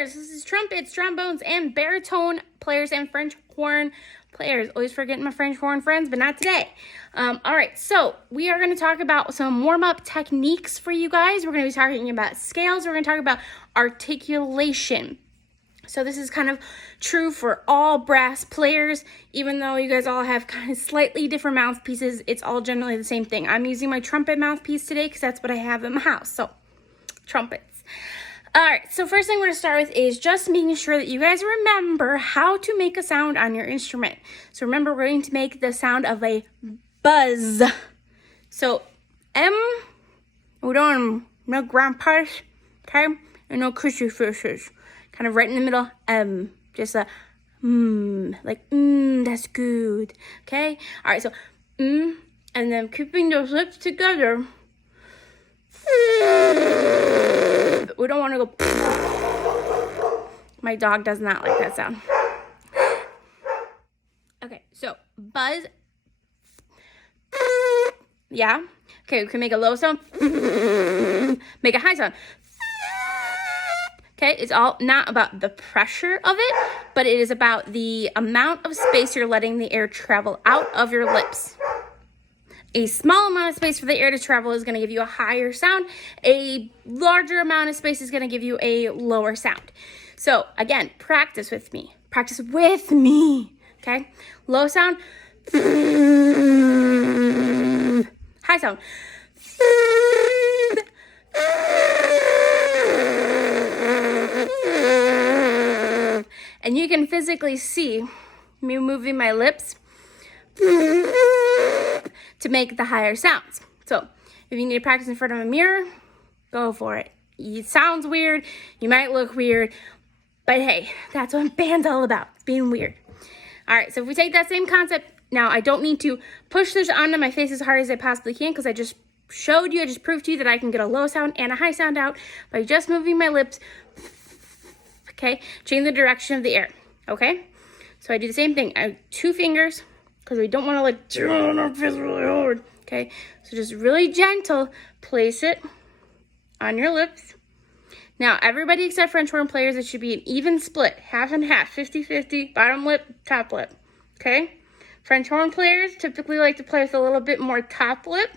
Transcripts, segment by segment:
players. This is trumpets, trombones, and baritone players and French horn players. Always forgetting my French horn friends, but not today. All right, so we are going to talk about some warm-up techniques for you guys. We're going to be talking about scales. We're going to talk about articulation. So this is kind of true for all brass players. Even though you guys all have kind of slightly different mouthpieces, it's all generally the same thing. I'm using my trumpet mouthpiece today because that's what I have in my house. So, trumpets. All right, so first thing we're going to start with is just making sure that you guys remember how to make a sound on your instrument. So remember, we're going to make the sound of a buzz. So, we don't no grandpas, okay, and no crucifixes. Kind of right in the middle, just a, like, that's good, okay? All right, so, and then keeping those lips together. We don't want to go, my dog does not like that sound. Okay, so, buzz, yeah? Okay, we can make a low sound, make a high sound. Okay, it's all not about the pressure of it, but it is about the amount of space you're letting the air travel out of your lips. A small amount of space for the air to travel is going to give you a higher sound. A larger amount of space is going to give you a lower sound. So, again, practice with me. Practice with me, okay? Low sound. High sound. And you can physically see me moving my lips to make the higher sounds. So if you need to practice in front of a mirror, go for it. It sounds weird. You might look weird. But hey, that's what band's all about. It's being weird. All right, so if we take that same concept, now I don't need to push this onto my face as hard as I possibly can because I just showed you, I just proved to you that I can get a low sound and a high sound out by just moving my lips. Okay, change the direction of the air, okay? So I do the same thing. I have 2 fingers, because we don't want to like turn our fist really hard, okay? So just really gentle, place it on your lips. Now, everybody except French horn players, it should be an even split, half and half, 50-50, bottom lip, top lip, okay? French horn players typically like to play with a little bit more top lip,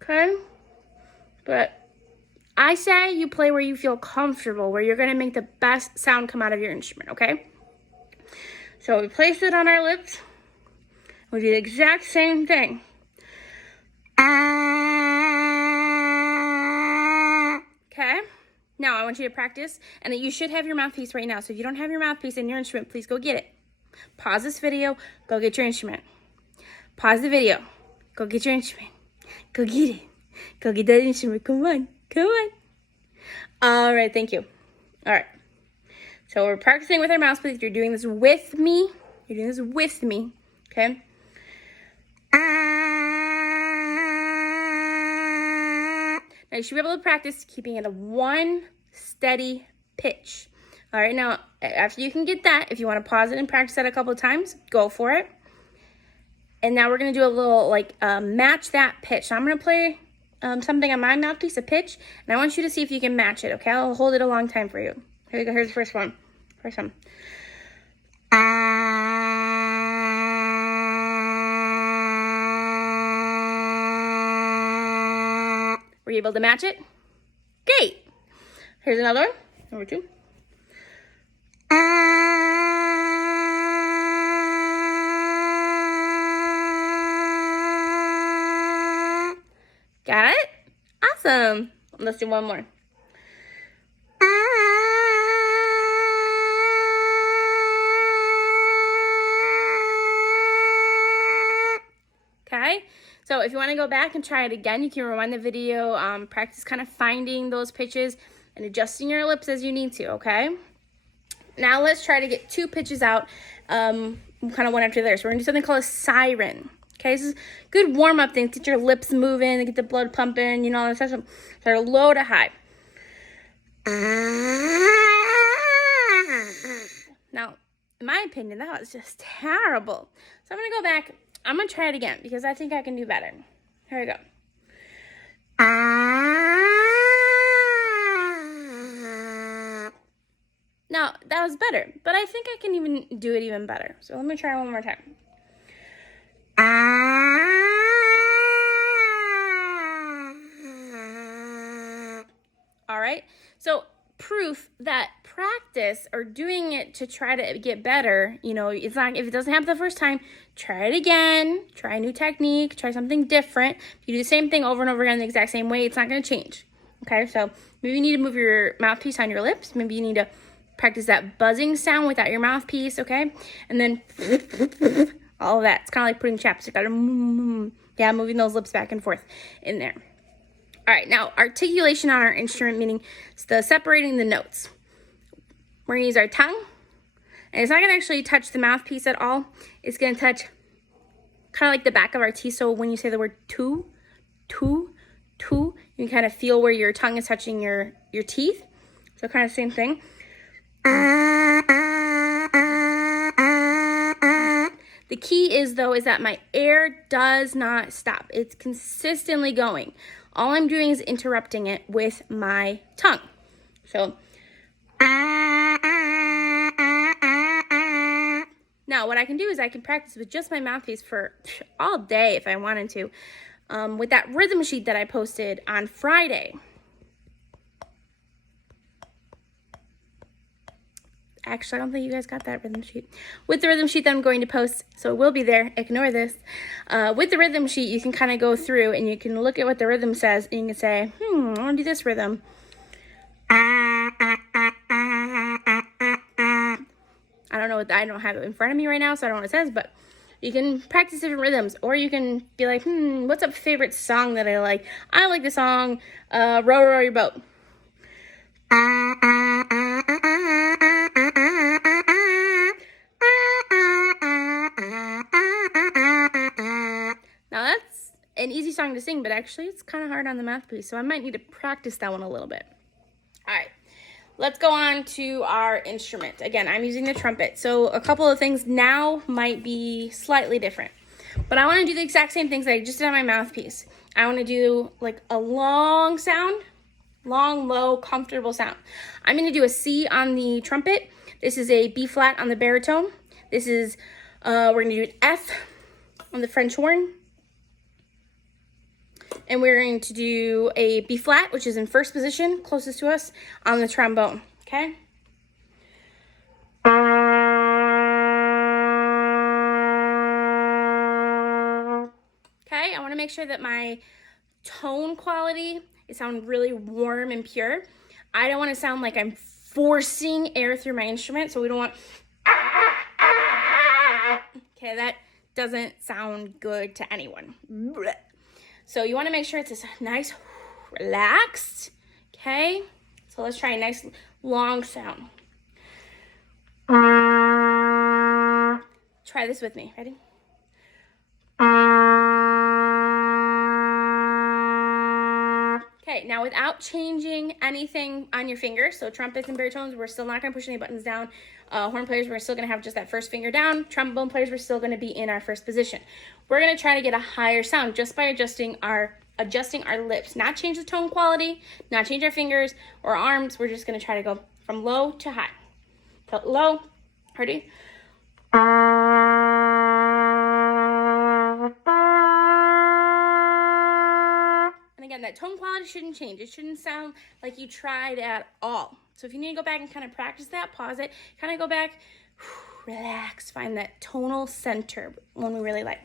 okay? But I say you play where you feel comfortable, where you're going to make the best sound come out of your instrument, okay? So we place it on our lips. We do the exact same thing. Okay? Now I want you to practice, and that you should have your mouthpiece right now. So if you don't have your mouthpiece in your instrument, please go get it. Pause this video. Go get your instrument. Pause the video. Go get your instrument. Go get it. Go get that instrument. Come on. Come on. All right, thank you. All right. So we're practicing with our mouthpiece. You're doing this with me. You're doing this with me, okay? Now you should be able to practice keeping it a one steady pitch. All right, now after you can get that, if you want to pause it and practice that a couple of times, go for it. And now we're going to do a little match that pitch. So I'm going to play something on my mouthpiece, a pitch, and I want you to see if you can match it, okay? I'll hold it a long time for you. Here we go. Here's the first one. First one. Were you able to match it? Great. Here's another one. Number 2. Got it? Awesome. Let's do one more. Okay, so if you want to go back and try it again, you can rewind the video, practice kind of finding those pitches and adjusting your lips as you need to, okay? Now let's try to get 2 pitches out, kind of one after the other. So we're going to do something called a siren. Okay, this is good warm-up thing. Get your lips moving, get the blood pumping, you know, all that stuff. So low to high. Now, in my opinion, that was just terrible. So I'm going to go back. I'm going to try it again because I think I can do better. Here we go. was better, but I think I can even do it even better. So let me try one more time. All right, so proof that practice or doing it to try to get better, you know, it's not, if it doesn't happen the first time, try it again, try a new technique, try something different. If you do the same thing over and over again the exact same way, it's not going to change. Okay, so maybe you need to move your mouthpiece on your lips. Maybe you need to practice that buzzing sound without your mouthpiece, okay? And then all of that. It's kind of like putting chapstick on. Yeah, moving those lips back and forth in there. All right, now articulation on our instrument, meaning the separating the notes. We're gonna use our tongue, and it's not gonna actually touch the mouthpiece at all. It's gonna touch kind of like the back of our teeth. So when you say the word two, you can kind of feel where your tongue is touching your teeth. So kind of same thing. The key is that my air does not stop. It's consistently going. All I'm doing is interrupting it with my tongue. So, now what I can do is I can practice with just my mouthpiece for all day if I wanted to, with that rhythm sheet that I posted on Friday. Actually, I don't think you guys got that rhythm sheet. With the rhythm sheet that I'm going to post, so it will be there, ignore this. With the rhythm sheet, you can kind of go through and you can look at what the rhythm says and you can say, I want to do this rhythm. I don't have it in front of me right now, so I don't know what it says, but you can practice different rhythms, or you can be like, what's a favorite song that I like? I like the song, Row, Row Your Boat. Now that's an easy song to sing, but actually it's kind of hard on the mouthpiece, so I might need to practice that one a little bit. All right, let's go on to our instrument. Again, I'm using the trumpet, so a couple of things now might be slightly different, but I want to do the exact same things that I just did on my mouthpiece. I want to do like a long sound, long, low, comfortable sound. I'm going to do a C on the trumpet. This is a B flat on the baritone. This is, we're going to do an F on the French horn. And we're going to do a B flat, which is in first position, closest to us, on the trombone, okay? Okay, I want to make sure that my tone quality, it sounds really warm and pure. I don't want to sound like I'm forcing air through my instrument, so we don't want, okay, that doesn't sound good to anyone. So you want to make sure it's a nice, relaxed, okay? So let's try a nice, long sound. Try this with me, ready? Okay, now without changing anything on your fingers, so trumpets and baritones, we're still not going to push any buttons down. Horn players, we're still going to have just that first finger down. Trombone players, we're still going to be in our first position. We're going to try to get a higher sound just by adjusting our lips. Not change the tone quality, not change our fingers or arms. We're just going to try to go from low to high. So low, ready? And again, that tone quality shouldn't change. It shouldn't sound like you tried at all. So if you need to go back and kind of practice that, pause it, kind of go back, relax, find that tonal center, one we really like,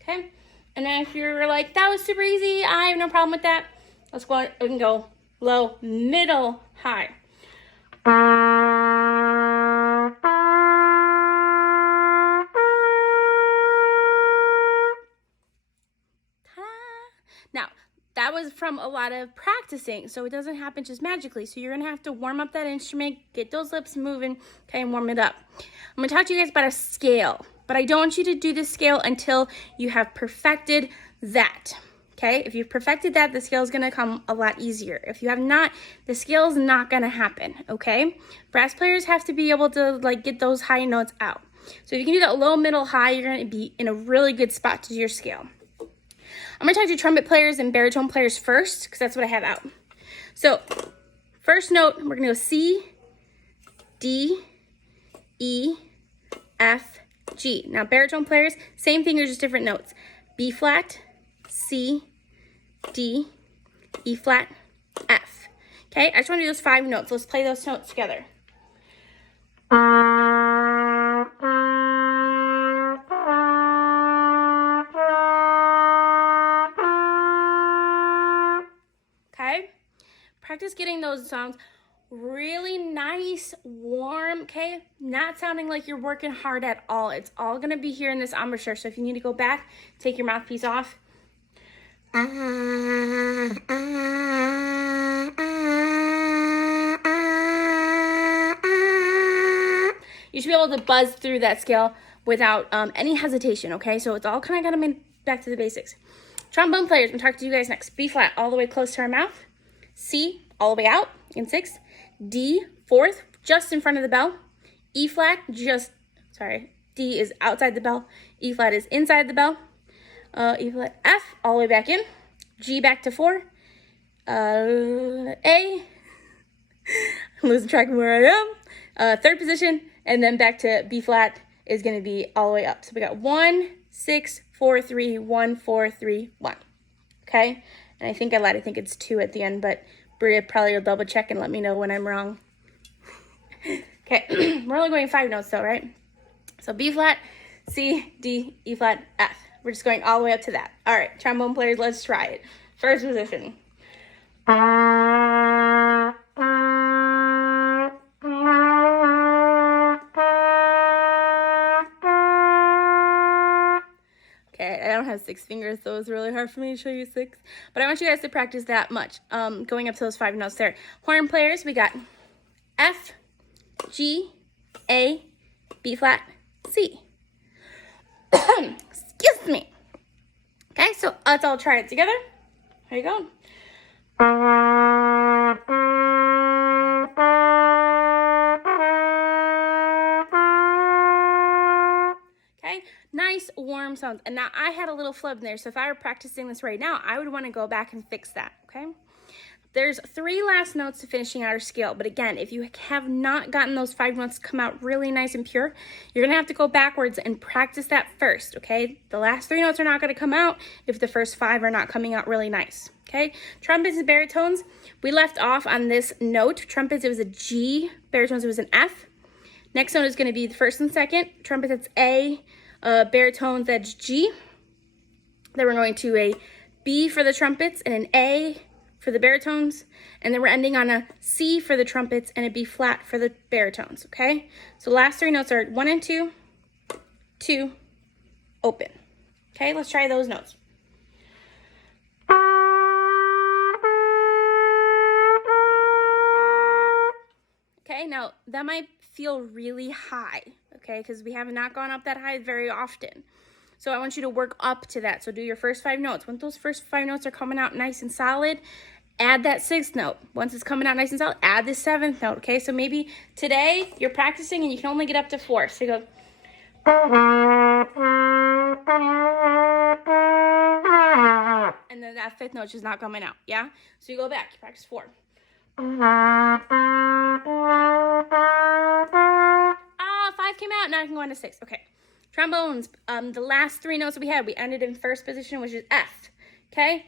okay? And then if you're like, that was super easy, I have no problem with that, let's go, we can go low, middle, high. Now, that was from a lot of practicing, so it doesn't happen just magically. So you're going to have to warm up that instrument, get those lips moving, okay, and warm it up. I'm going to talk to you guys about a scale, but I don't want you to do this scale until you have perfected that, okay? If you've perfected that, the scale is going to come a lot easier. If you have not, the scale is not going to happen, okay? Brass players have to be able to, like, get those high notes out. So if you can do that low, middle, high, you're going to be in a really good spot to do your scale. I'm going to talk to trumpet players and baritone players first, because that's what I have out. So, first note, we're going to go C, D, E, F, G. Now baritone players, same thing, just different notes. B flat, C, D, E flat, F. Okay, I just want to do those 5 notes. Let's play those notes together. Okay, practice getting those sounds really nice, warm, okay? Not sounding like you're working hard at all. It's all gonna be here in this embouchure. So if you need to go back, take your mouthpiece off. You should be able to buzz through that scale without any hesitation, okay? So it's all kind of gotta back to the basics. Trombone players, I'm gonna talk to you guys next. B flat, all the way close to our mouth. C, all the way out in 6. D, 4th, just in front of the bell. E flat, D is outside the bell. E flat is inside the bell. E flat, F, all the way back in. G back to 4. A, I'm losing track of where I am. 3rd position, and then back to B flat is going to be all the way up. So we got 1, 6, 4, 3, 1, 4, 3, 1. Okay, and I think I lied. I think it's 2 at the end, but Bria probably will double check and let me know when I'm wrong. Okay, we're only going 5 notes though, right? So B flat, C, D, E flat, F. We're just going all the way up to that. All right, trombone players, let's try it. 1st position. Okay, I don't have 6 fingers, so it's really hard for me to show you 6. But I want you guys to practice that much, going up to those 5 notes there. Horn players, we got F, G, A, B flat, C. Excuse me. Okay, so let's all try it together. Here you go. Okay, nice warm sounds. And now I had a little flub in there, so if I were practicing this right now, I would want to go back and fix that, okay? There's 3 last notes to finishing out our scale, but again, if you have not gotten those 5 notes to come out really nice and pure, you're gonna have to go backwards and practice that first, okay? The last 3 notes are not gonna come out if the first 5 are not coming out really nice, okay? Trumpets and baritones, we left off on this note. Trumpets, it was a G. Baritones, it was an F. Next note is gonna be the 1st and 2nd. Trumpets, it's A. Baritones, that's G. Then we're going to a B for the trumpets and an A for the baritones, and then we're ending on a C for the trumpets and a B flat for the baritones, okay? So last 3 notes are 1 and 2, 2, open. Okay, let's try those notes. Okay, now that might feel really high, okay, because we have not gone up that high very often. So I want you to work up to that. So do your first 5 notes. Once those first 5 notes are coming out nice and solid, add that 6th note. Once it's coming out nice and solid, add the 7th note, okay? So maybe today you're practicing and you can only get up to 4. So you go. And then that 5th note is not coming out, yeah? So you go back, you practice 4. 5 came out, now I can go on to 6, okay. Trombones, the last 3 notes that we had, we ended in 1st position, which is F, okay?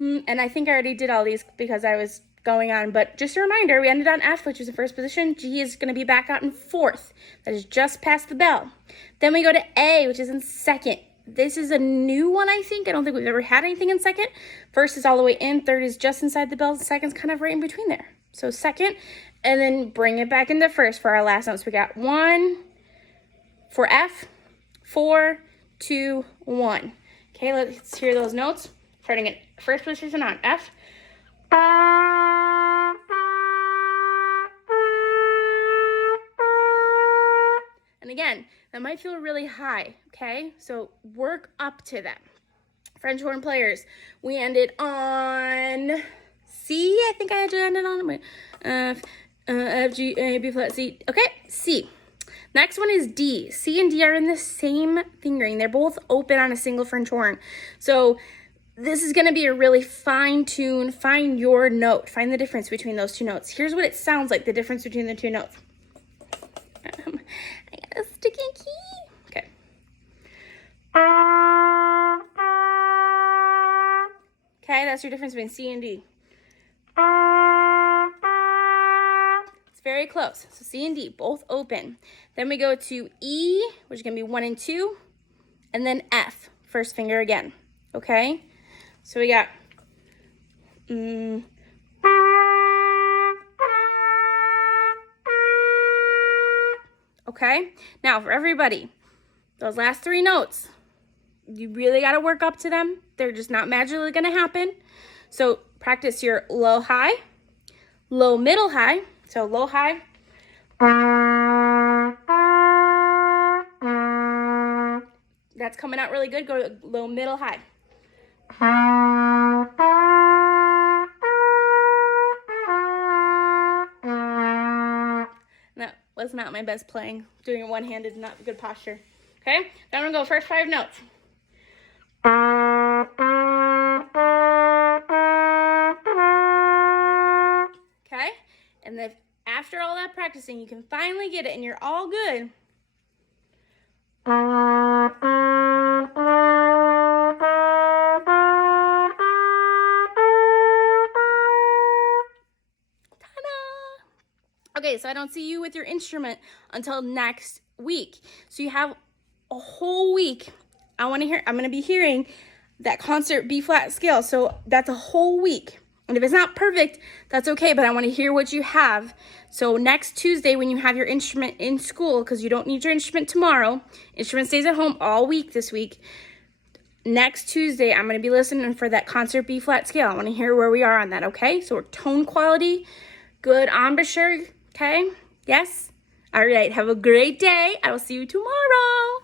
And I think I already did all these because I was going on, but just a reminder, we ended on F, which is in 1st position. G is going to be back out in 4th. That is just past the bell. Then we go to A, which is in 2nd. This is a new one, I think. I don't think we've ever had anything in 2nd. 1st is all the way in, 3rd is just inside the bell, 2nd's kind of right in between there. So 2nd, and then bring it back into 1st for our last notes. We got 1 for F, 4, 2, 1. Okay, let's hear those notes. Starting at 1st position on F. And again, that might feel really high, okay? So work up to that. French horn players, we ended on C. I think I actually ended on F, G, A, B flat, C. Okay, C. Next one is D. C and D are in the same fingering. They're both open on a single French horn. So this is going to be a really fine tune. Find your note. Find the difference between those 2 notes. Here's what it sounds like, the difference between the 2 notes. I got a sticky key. Okay. Okay, that's your difference between C and D. It's very close. So C and D, both open. Then we go to E, which is going to be 1 and 2, and then F, first finger again. Okay? So we got okay? Now for everybody, those last 3 notes, you really got to work up to them. They're just not magically going to happen. So practice your low, high, low, middle, high. So low, high. That's coming out really good. Go to low, middle, high. That was not my best playing. Doing it one-handed is not good posture. Okay, then I'm going to go first 5 notes. Okay, and then after all that practicing, you can finally get it and you're all good. Okay, so I don't see you with your instrument until next week. So you have a whole week. I'm going to be hearing that concert B flat scale. So that's a whole week. And if it's not perfect, that's okay, but I want to hear what you have. So next Tuesday when you have your instrument in school, because you don't need your instrument tomorrow, instrument stays at home all week this week. Next Tuesday, I'm going to be listening for that concert B flat scale. I want to hear where we are on that, okay? So we're tone quality, good embouchure. Okay? Yes? All right. Have a great day. I will see you tomorrow.